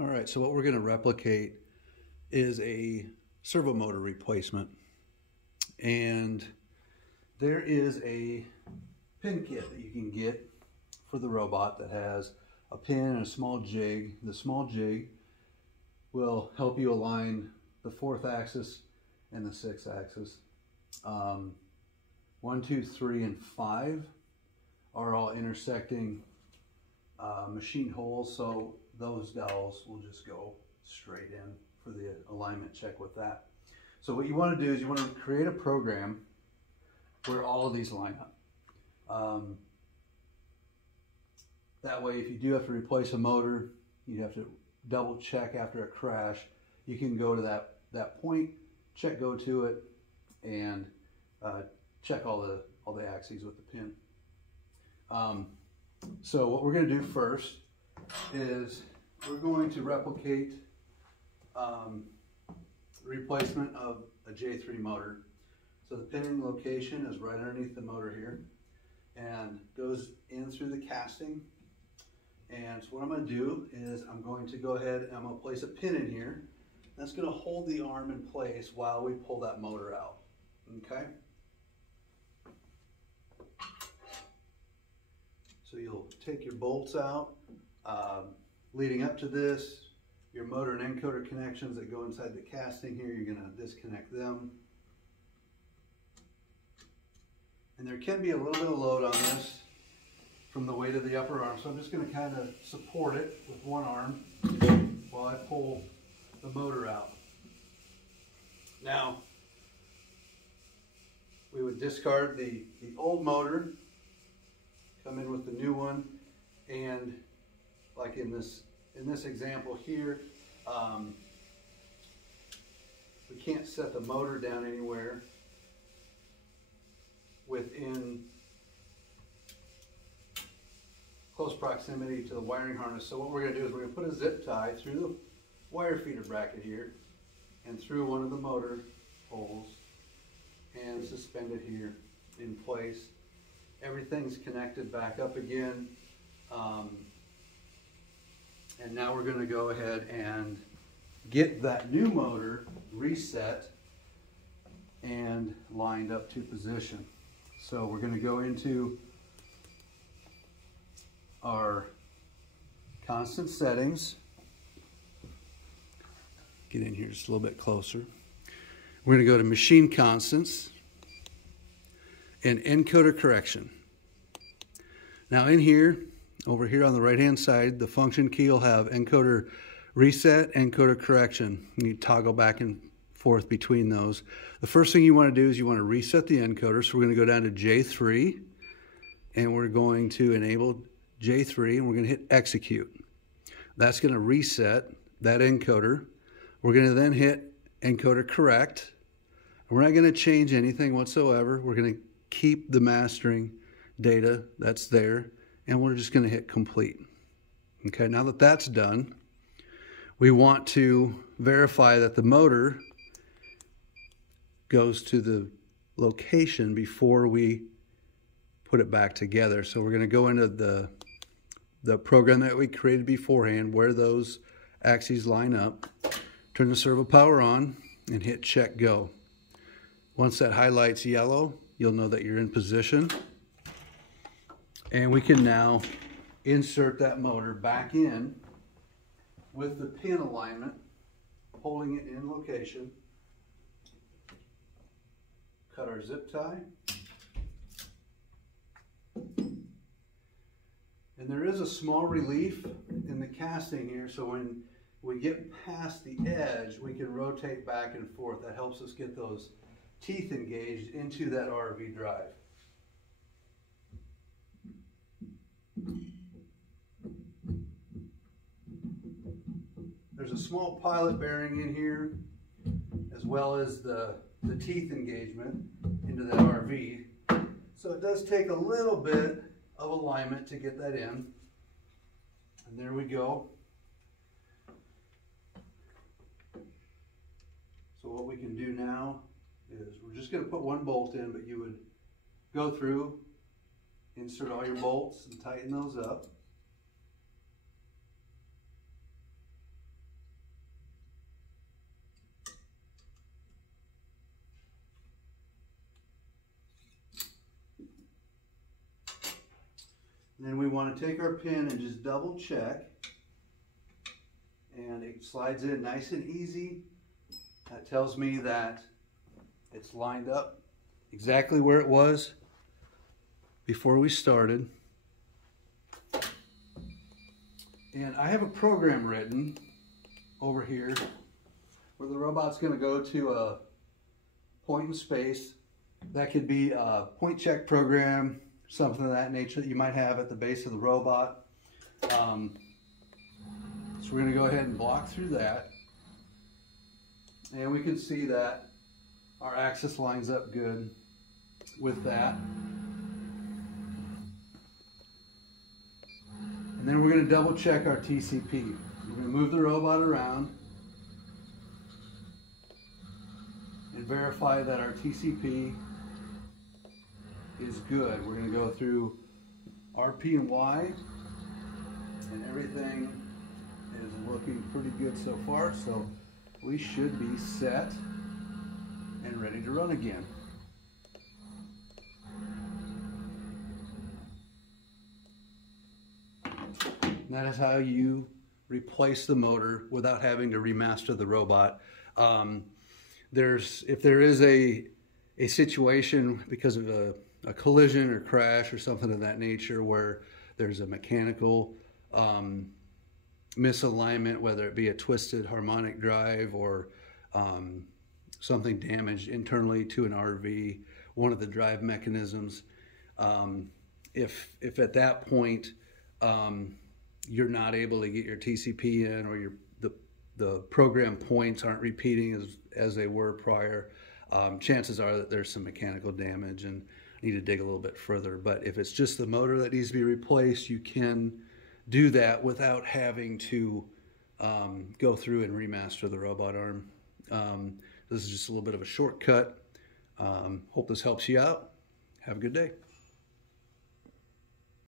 All right, so what we're going to replicate is a servomotor replacement. And there is a pin kit that you can get for the robot that has a pin and a small jig. The small jig will help you align the 4th axis and the 6th axis. 1, 2, 3, and 5 are all intersecting machine holes, so those dowels will just go straight in for the alignment check with that. So what you want to do is you want to create a program where all of these line up. That way, if you do have to replace a motor, you have to double check after a crash. You can go to that point, check go to it, and check all the axes with the pin. So what we're going to do first is we're going to replicate replacement of a J3 motor. So the pinning location is right underneath the motor here and goes in through the casting. And so what I'm going to do is I'm going to go ahead and I'm going to place a pin in here. That's going to hold the arm in place while we pull that motor out. Okay? So you'll take your bolts out. Leading up to this, your motor and encoder connections that go inside the casting here, you're going to disconnect them. And there can be a little bit of load on this from the weight of the upper arm, so I'm just going to kind of support it with one arm while I pull the motor out. Now, we would discard the old motor, come in with the new one, and like in this example here, we can't set the motor down anywhere within close proximity to the wiring harness. So what we're going to do is we're going to put a zip tie through the wire feeder bracket here and through one of the motor holes and suspend it here in place. Everything's connected back up again. And now we're going to go ahead and get that new motor reset and lined up to position. So we're going to go into our constant settings. Get in here just a little bit closer. We're going to go to machine constants and encoder correction. Now in here, over here on the right hand side, the function key will have encoder reset, encoder correction. You toggle back and forth between those. The first thing you want to do is you want to reset the encoder. So we're going to go down to J3 and we're going to enable J3 and we're going to hit execute. That's going to reset that encoder. We're going to then hit encoder correct. We're not going to change anything whatsoever. We're going to keep the mastering data that's there and we're just going to hit complete. Okay, now that that's done, we want to verify that the motor goes to the location before we put it back together. So we're going to go into the program that we created beforehand where those axes line up, turn the servo power on and hit check go. Once that highlights yellow, you'll know that you're in position. And we can now insert that motor back in with the pin alignment, holding it in location. Cut our zip tie. And there is a small relief in the casting here, so when we get past the edge, we can rotate back and forth. That helps us get those teeth engaged into that RV drive. There's a small pilot bearing in here, as well as the teeth engagement into that RV. So it does take a little bit of alignment to get that in. And there we go. So what we can do now is we're just going to put one bolt in, but you would go through, insert all your bolts and tighten those up. Then we want to take our pin and just double check. And it slides in nice and easy. That tells me that it's lined up exactly where it was before we started. And I have a program written over here where the robot's going to go to a point in space. That could be a point check program, something of that nature that you might have at the base of the robot. So we're going to go ahead and block through that. And we can see that our axis lines up good with that. And then we're going to double check our TCP. We're going to move the robot around and verify that our TCP is good. We're going to go through RP and Y, and everything is looking pretty good so far, so we should be set and ready to run again. And that is how you replace the motor without having to remaster the robot. If there is a situation because of a collision or crash or something of that nature where there's a mechanical misalignment, whether it be a twisted harmonic drive or something damaged internally to an RV, one of the drive mechanisms, if at that point you're not able to get your TCP in, or the program points aren't repeating as they were prior, chances are that there's some mechanical damage and need to dig a little bit further. But if it's just the motor that needs to be replaced, you can do that without having to go through and remaster the robot arm. This is just a little bit of a shortcut. Hope this helps you out. Have a good day.